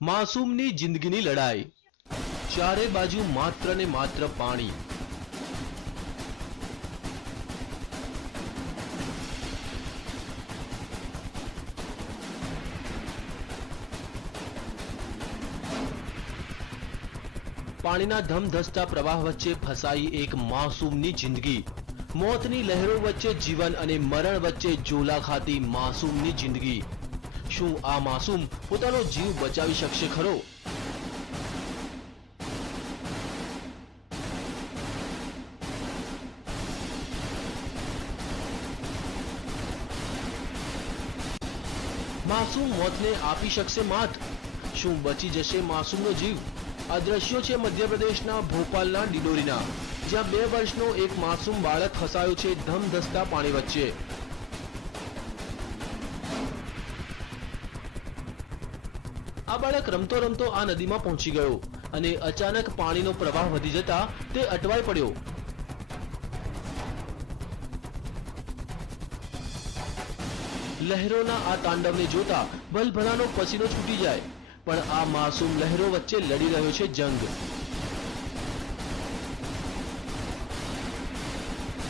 માસૂમની જિંદગીની લડાઈ, ચારે બાજુ માત્ર ને માત્ર પાણી। પાણીના ધમધસતા પ્રવાહ વચ્ચે ફસાઈ એક માસૂમની જિંદગી। મોતની લહેરો વચ્ચે જીવન અને મરણ વચ્ચે ઝોલા ખાતી માસૂમની જિંદગી। શું આ માસૂમ પોતાનો જીવ બચાવી શકશે ખરો? માસૂમ મોતને આપી શકશે માત? શું બચી જશે માસૂમનો જીવ? આ દ્રશ્યો છે મધ્યપ્રદેશના ભોપાલના ડિડોરીના, જ્યાં 2 વર્ષનો એક માસૂમ બાળક ફસાયો છે ધમધસતા પાણી વચ્ચે। આ બાળક રમતો રમતો આ નદીમાં પહોંચી ગયો અને અચાનક પાણીનો પ્રવાહ વધી જતા તે અટવાઈ પડ્યો। લહેરોના આ તાંડવને જોતા ભલભલાનો પસીનો છૂટી જાય, પણ આ માસૂમ લહેરો વચ્ચે લડી રહ્યો છે જંગ।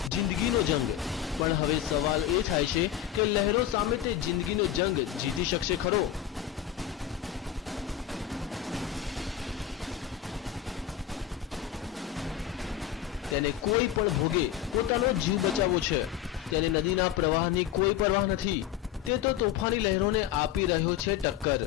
જિંદગીનો જંગ। પણ હવે સવાલ એ થાય છે કે લહેરો સામે તે જિંદગીનો જંગ જીતી શકશે ખરો? તેને કોઈ પણ ભોગે પોતાનો જીવ બચાવવો છે। તેને નદીના પ્રવાહની કોઈ પરવાહ નથી। તે તો તોફાની લહેરોને આપી રહ્યો છે ટક્કર।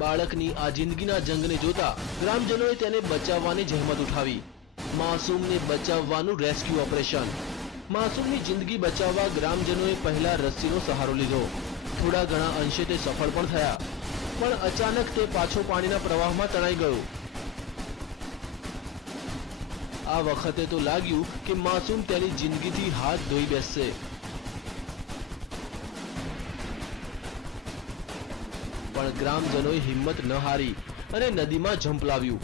બાળકની આ જિંદગીના જંગને જોતા ગ્રામજનોએ તેને બચાવવાની જહેમત ઉઠાવી। માસૂમને બચાવવાનું રેસ્ક્યુ ઓપરેશન। માસૂમની જિંદગી બચાવવા ગ્રામજનોએ પહેલા રસ્સીનો સહારો લીધો। થોડા ઘણા અંશે તે સફળ પણ થયા, પણ અચાનક તે પાછો પાણીના પ્રવાહમાં તણાઈ ગયો। આ વખતે તો લાગ્યું કે માસૂમ તેની જિંદગીથી હાથ ધોઈ બેસશે, પણ ગ્રામજનોએ હિંમત ન હારી અને નદીમાં ઝંપલાવ્યું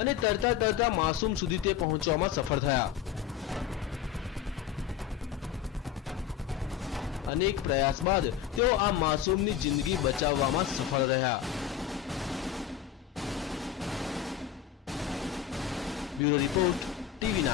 અને તરતા તરતા માસૂમ સુધી તે પહોંચવામાં સફળ થયા। અનેક પ્રયાસ બાદ તેઓ આ માસૂમની જિંદગી બચાવવામાં સફળ રહ્યા। Bureau report, TV9।